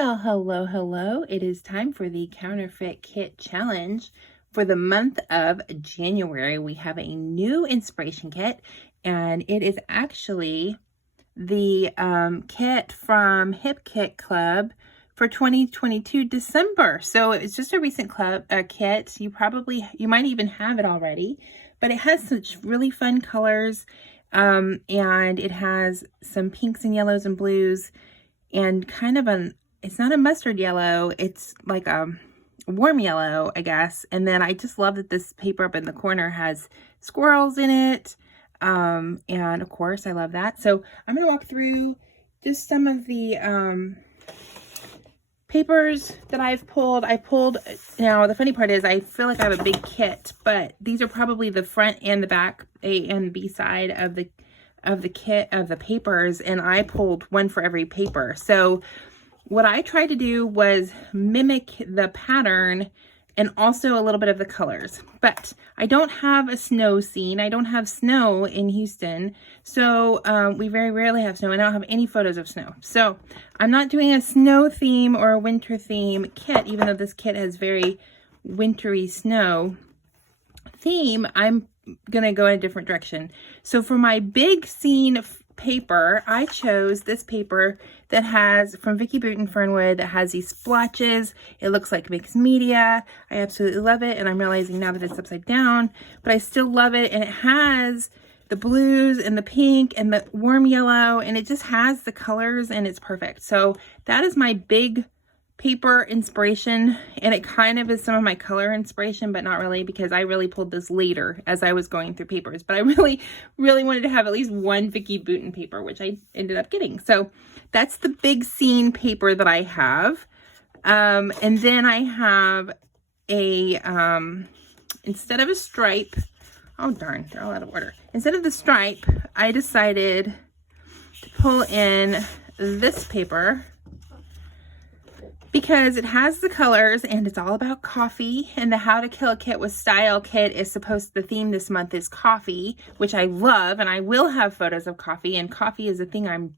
Well, hello. It is time for the Counterfeit Kit challenge for the month of January. We have a new inspiration kit, and it is actually the kit from Hip Kit Club for 2022 December. So it's just a recent kit. You might even have it already, but it has such really fun colors, and it has some pinks and yellows and blues, and kind of it's not a mustard yellow, it's like a warm yellow, I guess. And then I just love that this paper up in the corner has squirrels in it. And of course I love that. So I'm going to walk through just some of the papers that I've pulled. Now the funny part is I feel like I have a big kit, but these are probably the front and the back, A and B side of the kit of the papers, and I pulled one for every paper. So what I tried to do was mimic the pattern and also a little bit of the colors, but I don't have a snow scene. I don't have snow in Houston, so we very rarely have snow, and I don't have any photos of snow. So I'm not doing a snow theme or a winter theme kit, even though this kit has very wintry snow theme. I'm gonna go in a different direction. So for my big scene paper, I chose this paper that has, from Vicki Boutin Fernwood, that has these splotches. It looks like mixed media. I absolutely love it, and I'm realizing now that it's upside down, but I still love it, and it has the blues and the pink and the warm yellow, and it just has the colors, and it's perfect. So that is my big paper inspiration, and it kind of is some of my color inspiration, but not really, because I really pulled this later as I was going through papers. But I really wanted to have at least one Vicki Boutin paper, which I ended up getting. So that's the big scene paper that I have. And then I have a, instead of a stripe, oh darn, they're all out of order. Instead of the stripe, I decided to pull in this paper, because it has the colors and it's all about coffee, and the How to Kill a Kit with Style kit is the theme this month is coffee, which I love, and I will have photos of coffee, and coffee is a thing I'm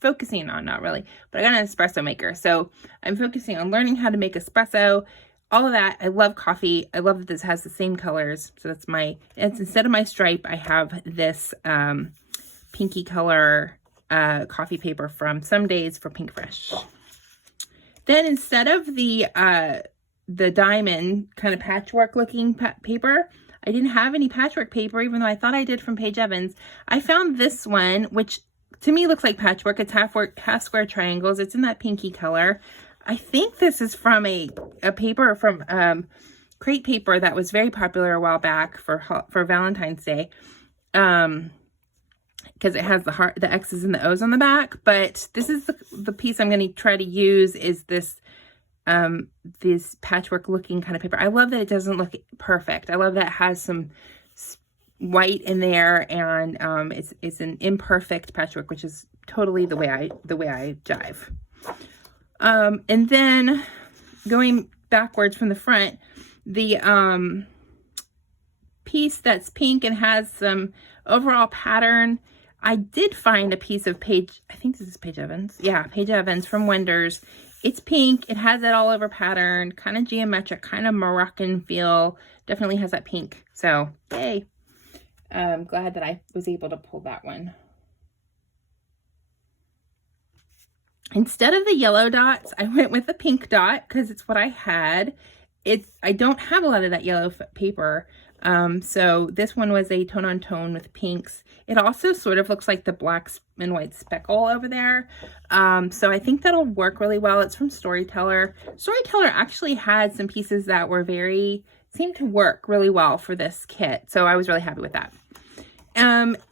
focusing on, not really, but I got an espresso maker, so I'm focusing on learning how to make espresso, all of that. I love coffee. I love that this has the same colors. So it's instead of my stripe, I have this pinky color coffee paper from Some Days for Pink Fresh. Then instead of the diamond kind of patchwork looking paper, I didn't have any patchwork paper, even though I thought I did from Paige Evans. I found this one, which to me looks like patchwork. It's half square triangles. It's in that pinky color. I think this is from a paper from crate paper that was very popular a while back for Valentine's Day. Because it has the X's and the O's on the back, but this is the piece I'm going to try to use is this this patchwork looking kind of paper. I love that it doesn't look perfect. I love that it has some white in there, and it's an imperfect patchwork, which is totally the way I jive. And then going backwards from the front, the piece that's pink and has some overall pattern. I did find a piece of I think this is Paige Evans. Yeah, Paige Evans from Wenders. It's pink. It has that all over pattern, kind of geometric, kind of Moroccan feel. Definitely has that pink. So, yay. I'm glad that I was able to pull that one. Instead of the yellow dots, I went with the pink dot because it's what I had. I don't have a lot of that yellow paper. So this one was a tone on tone with pinks. It also sort of looks like the black and white speckle over there. So I think that'll work really well. It's from Storyteller. Storyteller actually had some pieces that were seemed to work really well for this kit. So I was really happy with that.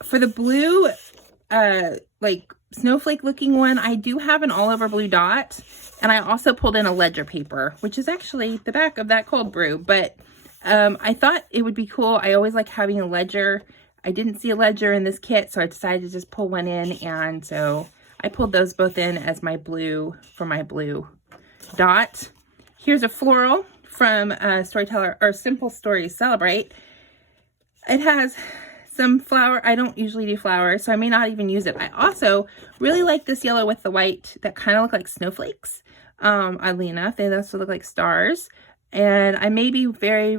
For the blue, like snowflake looking one, I do have an all over blue dot. And I also pulled in a ledger paper, which is actually the back of that cold brew, but I thought it would be cool. I always like having a ledger. I didn't see a ledger in this kit, so I decided to just pull one in, and so I pulled those both in as my blue for my blue dot. Here's a floral from Storyteller, or Simple Stories Celebrate. It has some flower. I don't usually do flowers, so I may not even use it. I also really like this yellow with the white that kind of look like snowflakes. oddly enough. They also look like stars. And I may be very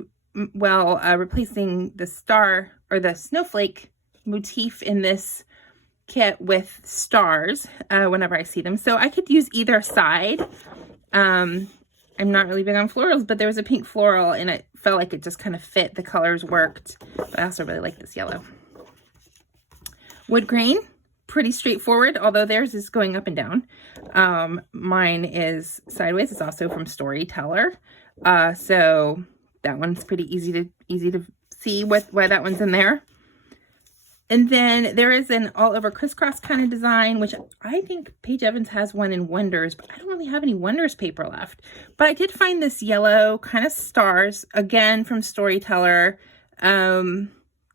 well replacing the star or the snowflake motif in this kit with stars whenever I see them. So I could use either side. I'm not really big on florals, but there was a pink floral and it felt like it just kind of fit. The colors worked, but I also really like this yellow. Wood grain, pretty straightforward, although theirs is going up and down. Mine is sideways. It's also from Storyteller. So that one's pretty easy to see why that one's in there. And then there is an all over crisscross kind of design, which I think Paige Evans has one in Wonders, but I don't really have any Wonders paper left. But I did find this yellow kind of stars, again from Storyteller. Kind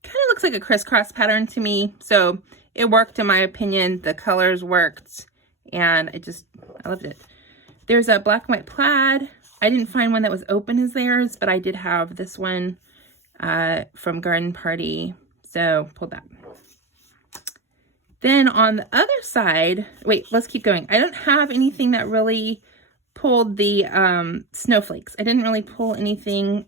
of looks like a crisscross pattern to me. So it worked in my opinion. The colors worked and I loved it. There's a black and white plaid. I didn't find one that was open as theirs, but I did have this one from Garden Party. So pulled that. Then on the other side, wait, let's keep going. I don't have anything that really pulled the snowflakes. I didn't really pull anything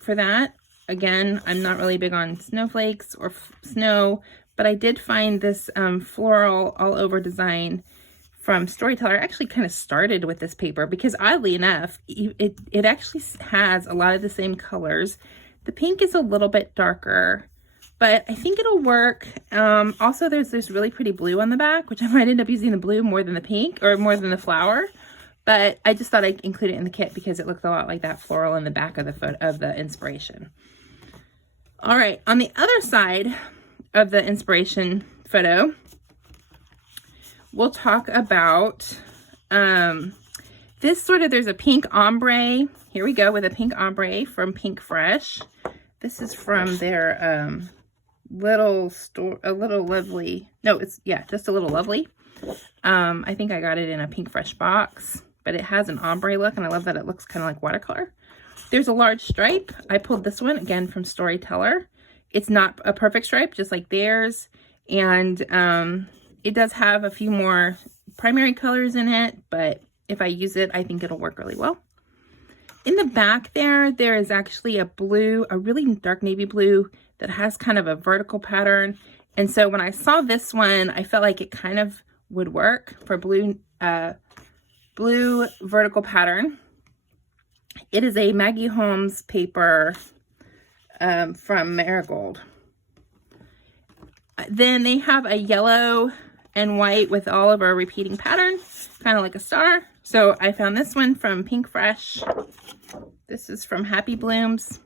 for that. Again, I'm not really big on snowflakes or snow, but I did find this floral all over design from Storyteller. I actually kind of started with this paper because oddly enough, it actually has a lot of the same colors. The pink is a little bit darker, but I think it'll work. Also, there's this really pretty blue on the back, which I might end up using the blue more than the pink or more than the flower. But I just thought I'd include it in the kit because it looked a lot like that floral in the back of the photo of the inspiration. All right, on the other side of the inspiration photo, we'll talk about this sort of, there's a pink ombre. Here we go with a pink ombre from Pink Fresh. This is from their little store, a little lovely. No, it's, yeah, just a little lovely. I think I got it in a Pink Fresh box, but it has an ombre look and I love that it looks kind of like watercolor. There's a large stripe. I pulled this one again from Storyteller. It's not a perfect stripe, just like theirs. And it does have a few more primary colors in it, but if I use it, I think it'll work really well. In the back there is actually a blue, a really dark navy blue that has kind of a vertical pattern. And so when I saw this one, I felt like it kind of would work for blue vertical pattern. It is a Maggie Holmes paper from Marigold. Then they have a yellow and white with all of our repeating pattern, kind of like a star. So I found this one from Pink Fresh. This is from Happy Blooms.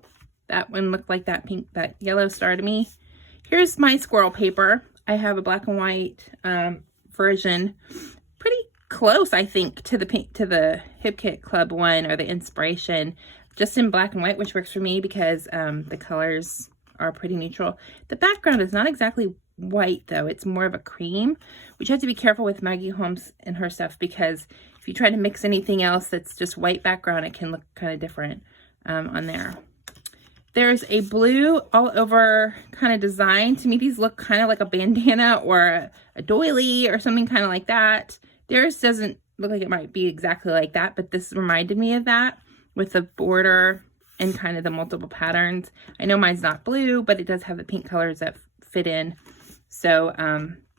That one looked like that yellow star to me. Here's my squirrel paper. I have a black and white version, pretty close, I think, to the Hip Kit Club one or the inspiration, just in black and white, which works for me because the colors are pretty neutral. The background is not exactly white though, it's more of a cream, which you have to be careful with Maggie Holmes and her stuff because if you try to mix anything else that's just white background, it can look kind of different on there. There's a blue all over kind of design. To me, these look kind of like a bandana or a doily or something kind of like that. Theirs doesn't look like it might be exactly like that, but this reminded me of that with the border and kind of the multiple patterns. I know mine's not blue, but it does have the pink colors that fit in. So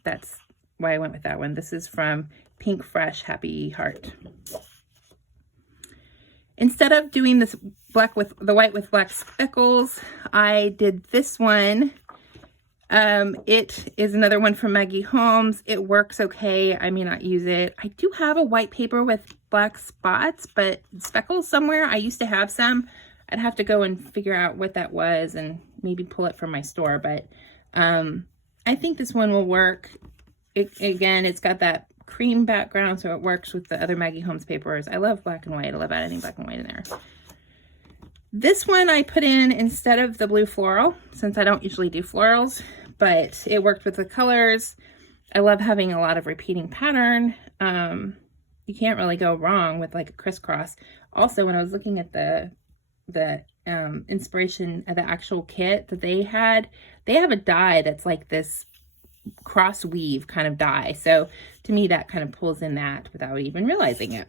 that's why I went with that one. This is from Pink Fresh Happy Heart. Instead of doing this black with the white with black speckles, I did this one. It is another one from Maggie Holmes. It works okay. I may not use it. I do have a white paper with black spots, but speckles somewhere. I used to have some. I'd have to go and figure out what that was and maybe pull it from my store. But I think this one will work. Again, it's got that cream background, so it works with the other Maggie Holmes papers. I love black and white. I love adding black and white in there. This one I put in instead of the blue floral, since I don't usually do florals, but it worked with the colors. I love having a lot of repeating pattern. You can't really go wrong with like a crisscross. Also, when I was looking at the inspiration of the actual kit that they have a die that's like this cross weave kind of die. So to me, that kind of pulls in that without even realizing it.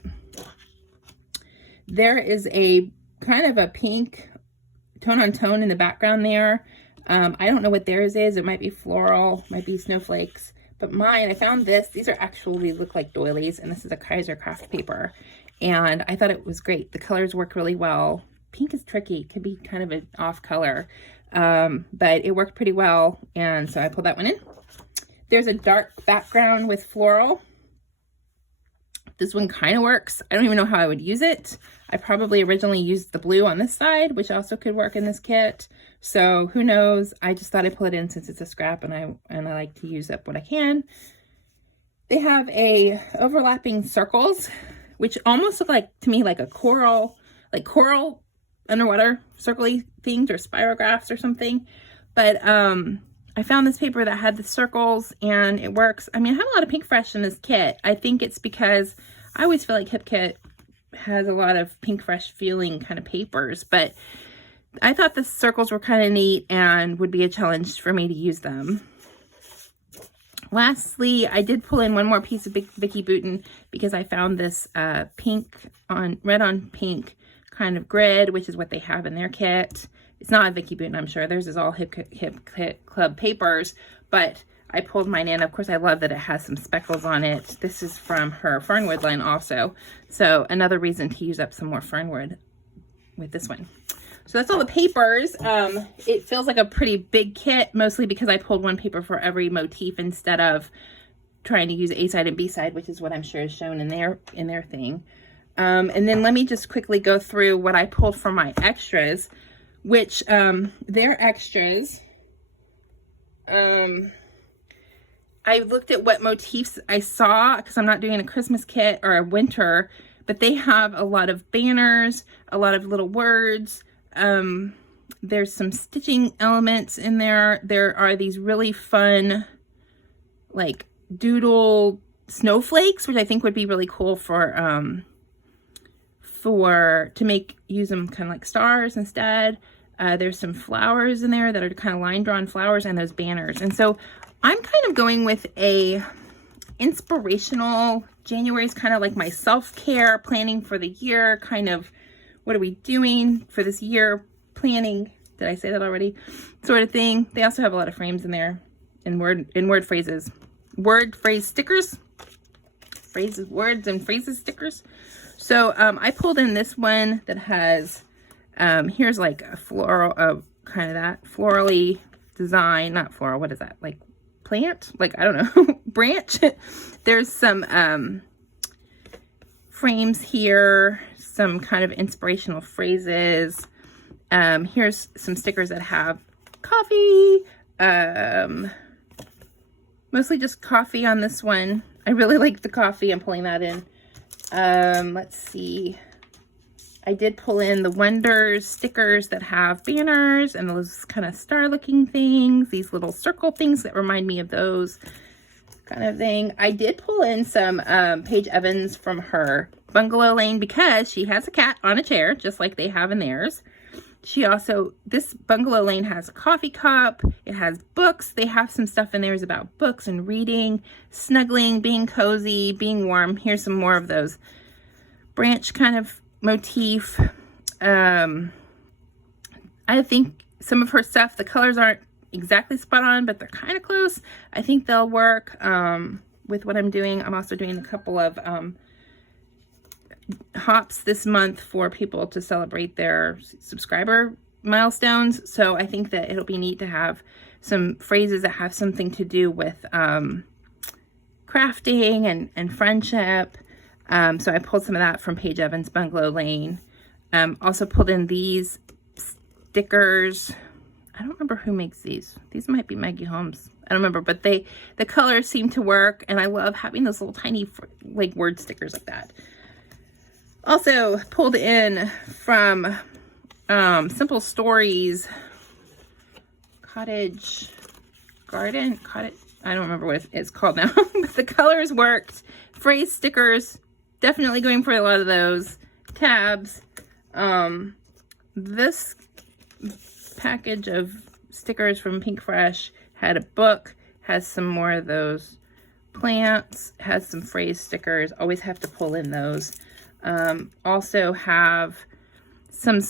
there is a kind of a pink tone on tone in the background there. I don't know what theirs is. It might be floral, might be snowflakes. But mine, I found this. These are actually look like doilies, and this is a Kaiser craft paper. And I thought it was great. The colors work really well. Pink is tricky. It can be kind of an off color. But it worked pretty well. And so I pulled that one in. There's a dark background with floral. This one kind of works. I don't even know how I would use it. I probably originally used the blue on this side, which also could work in this kit. So who knows? I just thought I'd pull it in since it's a scrap, and I like to use up what I can. They have a overlapping circles, which almost look like to me like a coral, underwater circly things or spirographs or something. But I found this paper that had the circles and it works. I mean, I have a lot of Pink Fresh in this kit. I think it's because I always feel like Hip Kit has a lot of Pink Fresh feeling kind of papers, but I thought the circles were kind of neat and would be a challenge for me to use them. Lastly, I did pull in one more piece of Vicky Bouton because I found this red on pink kind of grid, which is what they have in their kit. It's not a Vicky Bouton, I'm sure. Theirs is all Hip Kit Club papers, but I pulled mine in. Of course, I love that it has some speckles on it. This is from her Fernwood line also. So another reason to use up some more Fernwood with this one. So that's all the papers. It feels like a pretty big kit, mostly because I pulled one paper for every motif instead of trying to use A side and B side, which is what I'm sure is shown in their thing. And then let me just quickly go through what I pulled for my extras, which their extras, I looked at what motifs I saw because I'm not doing a Christmas kit or a winter, but they have a lot of banners, a lot of little words. There's some stitching elements in there. There are these really fun, like doodle snowflakes, which I think would be really cool to use them kind of like stars instead. There's some flowers in there that are kind of line drawn flowers and those banners. And so I'm kind of going with a inspirational, January's kind of like my self-care planning for the year, kind of what are we doing for this year planning. Did I say that already? Sort of thing. They also have a lot of frames in there and word phrase stickers. Words and phrases stickers. So I pulled in this one that has, here's like a floral, kind of that florally design, not floral, what is that? Like plant? Like, I don't know, branch. There's some frames here, some kind of inspirational phrases. Here's some stickers that have coffee, mostly just coffee on this one. I really like the coffee. I'm pulling that in. Let's see. I did pull in the Wonders stickers that have banners and those kind of star looking things, these little circle things that remind me of those kind of thing. I did pull in some Paige Evans from her Bungalow Lane because she has a cat on a chair, just like they have in theirs. She also, this Bungalow Lane has a coffee cup. It has books. They have some stuff in there about books and reading, snuggling, being cozy, being warm. Here's some more of those branch kind of motif. I think some of her stuff, the colors aren't exactly spot on, but they're kind of close. I think they'll work with what I'm doing. I'm also doing a couple of hops this month for people to celebrate their subscriber milestones. So I think that it'll be neat to have some phrases that have something to do with crafting and friendship. So I pulled some of that from Paige Evans' Bungalow Lane. Also pulled in these stickers. I don't remember who makes these. These might be Maggie Holmes. I don't remember, but the colors seem to work, and I love having those little tiny like word stickers like that. Also pulled in from Simple Stories Cottage Garden. I don't remember what it's called now, but the colors worked. Phrase stickers, definitely going for a lot of those. Tabs. This package of stickers from Pink Fresh had a book, has some more of those plants, has some phrase stickers. Always have to pull in those. Also have some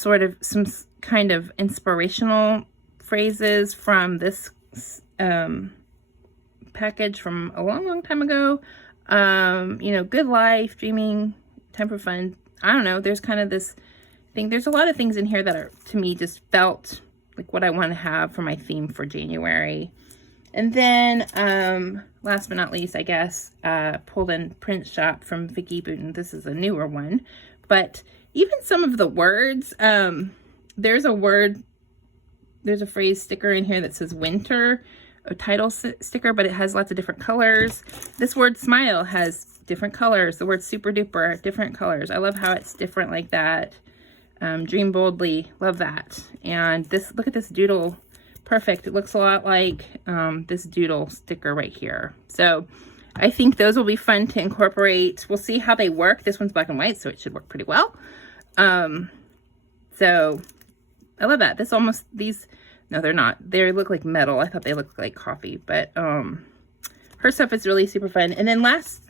kind of inspirational phrases from this package from a long time ago. You know, good life, dreaming, time for fun. I don't know, there's kind of this thing. There's a lot of things in here that are, to me, just felt like what I want to have for my theme for January. And then, last but not least, I guess, pulled in Print Shop from Vicki Boutin. This is a newer one, but even some of the words, there's a phrase sticker in here that says winter, a title sticker, but it has lots of different colors. This word smile has different colors. The word super duper, different colors. I love how it's different like that. Dream boldly, love that. And this, look at this doodle, perfect. It looks a lot like this doodle sticker right here. So I think those will be fun to incorporate. We'll see how they work. This one's black and white, so it should work pretty well. So I love that. No, they're not. They look like metal. I thought they looked like coffee, but her stuff is really super fun. And then last,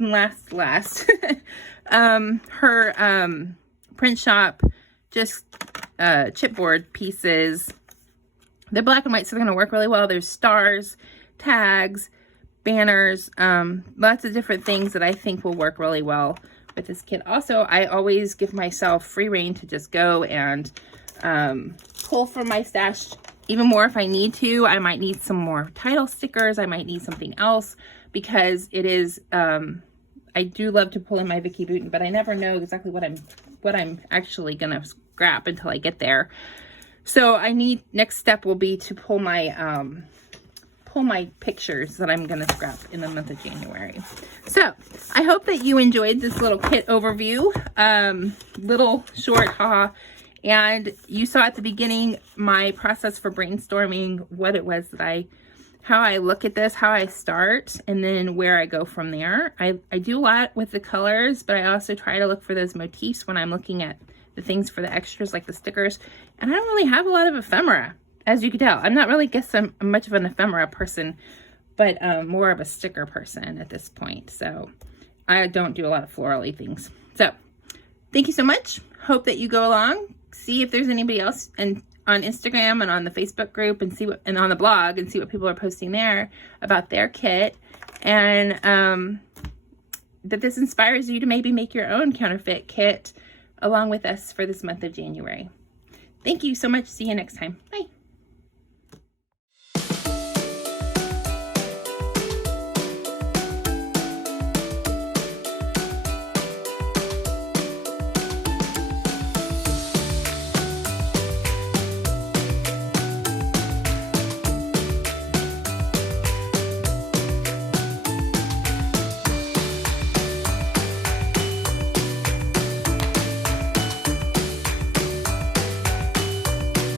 her Print Shop, just chipboard pieces. They're black and white, so they're gonna work really well. There's stars, tags, banners, lots of different things that I think will work really well with this kit. Also, I always give myself free reign to just go and pull from my stash even more if I need to. I might need some more title stickers. I might need something else, because it is, I do love to pull in my Vicki Boutin, but I never know exactly what I'm actually gonna scrap until I get there. So next step will be to pull my pictures that I'm gonna scrap in the month of January. So I hope that you enjoyed this little kit overview, little short haha. And you saw at the beginning my process for brainstorming, what it was that how I look at this, how I start, and then where I go from there. I do a lot with the colors, but I also try to look for those motifs when I'm looking at the things for the extras, like the stickers. And I don't really have a lot of ephemera, as you can tell. I'm not really, I'm much of an ephemera person, but more of a sticker person at this point. So I don't do a lot of floral-y things. So thank you so much. Hope that you go along, see if there's anybody else on Instagram and on the Facebook group, and on the blog, and see what people are posting there about their kit, and that this inspires you to maybe make your own counterfeit kit along with us for this month of January. Thank you so much. See you next time. Bye.